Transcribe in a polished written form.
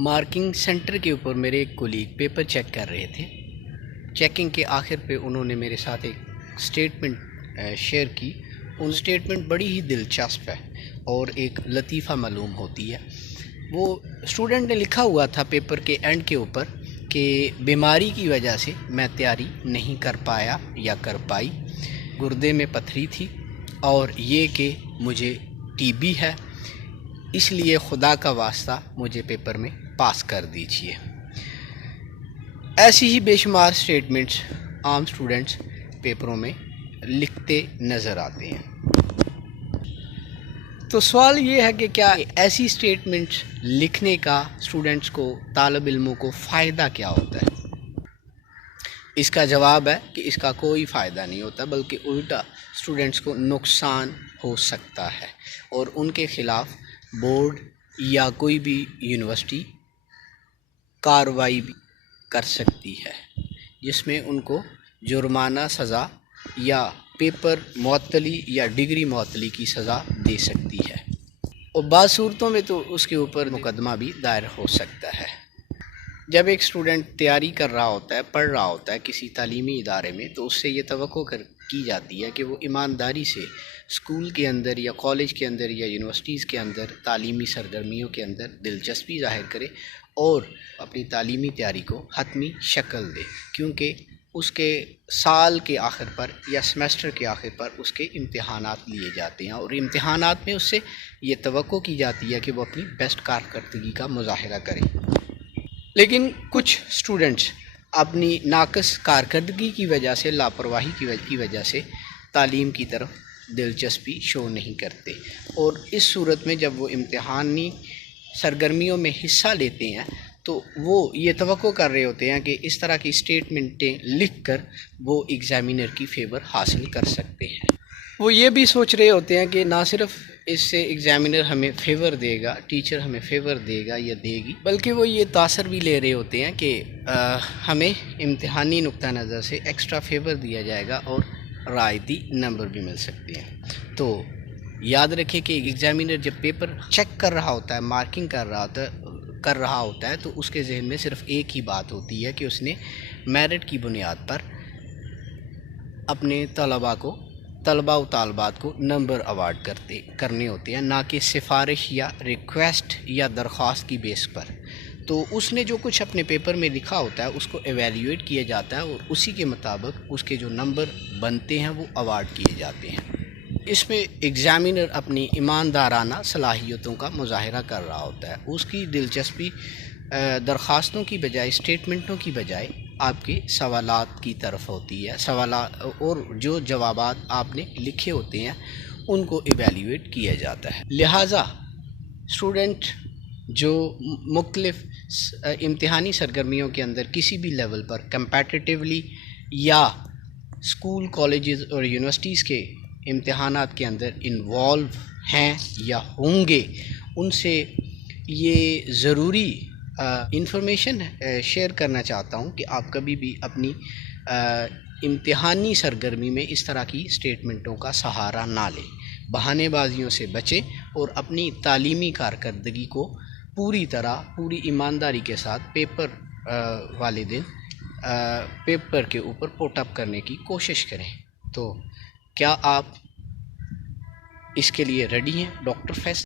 Marking centre کے اوپر میرے ایک کولیگ پیپر چیک کر رہے تھے۔ چیکنگ کے آخر پہ انہوں نے میرے ساتھ ایک سٹیٹمنٹ شیئر کی۔ ان سٹیٹمنٹ بڑی ہی دلچسپ ہے اور ایک لطیفہ معلوم ہوتی ہے۔ وہ اسٹوڈنٹ نے لکھا ہوا تھا پیپر کے اینڈ کے اوپر کہ بیماری کی وجہ سے میں تیاری نہیں کر پایا یا کر پائی، گردے میں پتھری تھی اور یہ کہ مجھے ٹی بی ہے، اس لیے خدا کا واسطہ مجھے پیپر میں پاس کر دیجیے۔ ایسی ہی بے شمار سٹیٹمنٹس عام سٹوڈنٹس پیپروں میں لکھتے نظر آتے ہیں۔ تو سوال یہ ہے کہ کیا ایسی سٹیٹمنٹس لکھنے کا اسٹوڈنٹس کو، طالب علموں کو فائدہ کیا ہوتا ہے؟ اس کا جواب ہے کہ اس کا کوئی فائدہ نہیں ہوتا، بلکہ الٹا اسٹوڈنٹس کو نقصان ہو سکتا ہے اور ان کے خلاف بورڈ یا کوئی بھی یونیورسٹی کارروائی بھی کر سکتی ہے، جس میں ان کو جرمانہ سزا یا پیپر معطلی یا ڈگری معطلی کی سزا دے سکتی ہے، اور بعض صورتوں میں تو اس کے اوپر مقدمہ بھی دائر ہو سکتا ہے۔ جب ایک اسٹوڈنٹ تیاری کر رہا ہوتا ہے، پڑھ رہا ہوتا ہے کسی تعلیمی ادارے میں، تو اس سے یہ توقع کی جاتی ہے کہ وہ ایمانداری سے اسکول کے اندر یا کالج کے اندر یا یونیورسٹیز کے اندر تعلیمی سرگرمیوں کے اندر دلچسپی ظاہر کرے اور اپنی تعلیمی تیاری کو حتمی شکل دے، کیونکہ اس کے سال کے آخر پر یا سیمسٹر کے آخر پر اس کے امتحانات لیے جاتے ہیں، اور امتحانات میں اس سے یہ توقع کی جاتی ہے کہ وہ اپنی بیسٹ کارکردگی کا مظاہرہ کرے۔ لیکن کچھ اسٹوڈنٹس اپنی ناقص کارکردگی کی وجہ سے، لاپرواہی کی وجہ سے تعلیم کی طرف دلچسپی شو نہیں کرتے، اور اس صورت میں جب وہ امتحانی سرگرمیوں میں حصہ لیتے ہیں تو وہ یہ توقع کر رہے ہوتے ہیں کہ اس طرح کی اسٹیٹمنٹیں لکھ کر وہ ایگزامینر کی فیور حاصل کر سکتے ہیں۔ وہ یہ بھی سوچ رہے ہوتے ہیں کہ نہ صرف اس سے ایگزامینر ہمیں فیور دے گا، ٹیچر ہمیں فیور دے گا یا دے گی، بلکہ وہ یہ تاثر بھی لے رہے ہوتے ہیں کہ ہمیں امتحانی نقطہ نظر سے ایکسٹرا فیور دیا جائے گا اور رعایتی نمبر بھی مل سکتے ہیں۔ تو یاد رکھیں کہ ایگزامینر جب پیپر چیک کر رہا ہوتا ہے، مارکنگ کر رہا ہوتا ہے تو اس کے ذہن میں صرف ایک ہی بات ہوتی ہے کہ اس نے میرٹ کی بنیاد پر اپنے طلباء و طالبات کو نمبر ایوارڈ کرنے ہوتے ہیں، نہ کہ سفارش یا ریکویسٹ یا درخواست کی بیس پر۔ تو اس نے جو کچھ اپنے پیپر میں لکھا ہوتا ہے اس کو ایویلیویٹ کیا جاتا ہے، اور اسی کے مطابق اس کے جو نمبر بنتے ہیں وہ ایوارڈ کیے جاتے ہیں۔ اس میں ایگزامینر اپنی ایماندارانہ صلاحیتوں کا مظاہرہ کر رہا ہوتا ہے۔ اس کی دلچسپی درخواستوں کی بجائے، اسٹیٹمنٹوں کی بجائے آپ کے سوالات کی طرف ہوتی ہے، سوالات اور جو جوابات آپ نے لکھے ہوتے ہیں ان کو ایویلیویٹ کیا جاتا ہے۔ لہٰذا اسٹوڈنٹ جو مختلف امتحانی سرگرمیوں کے اندر کسی بھی لیول پر کمپیٹیٹیولی یا اسکول، کالجز اور یونیورسٹیز کے امتحانات کے اندر انوالو ہیں یا ہوں گے، ان سے یہ ضروری انفارمیشن شیئر کرنا چاہتا ہوں کہ آپ کبھی بھی اپنی امتحانی سرگرمی میں اس طرح کی اسٹیٹمنٹوں کا سہارا نہ لیں، بہانے بازیوں سے بچیں اور اپنی تعلیمی کارکردگی کو پوری ایمانداری کے ساتھ پیپر والے دن پیپر کے اوپر پوٹ اپ کرنے کی کوشش کریں۔ تو کیا آپ اس کے لیے ریڈی ہیں ڈاکٹر فیصل؟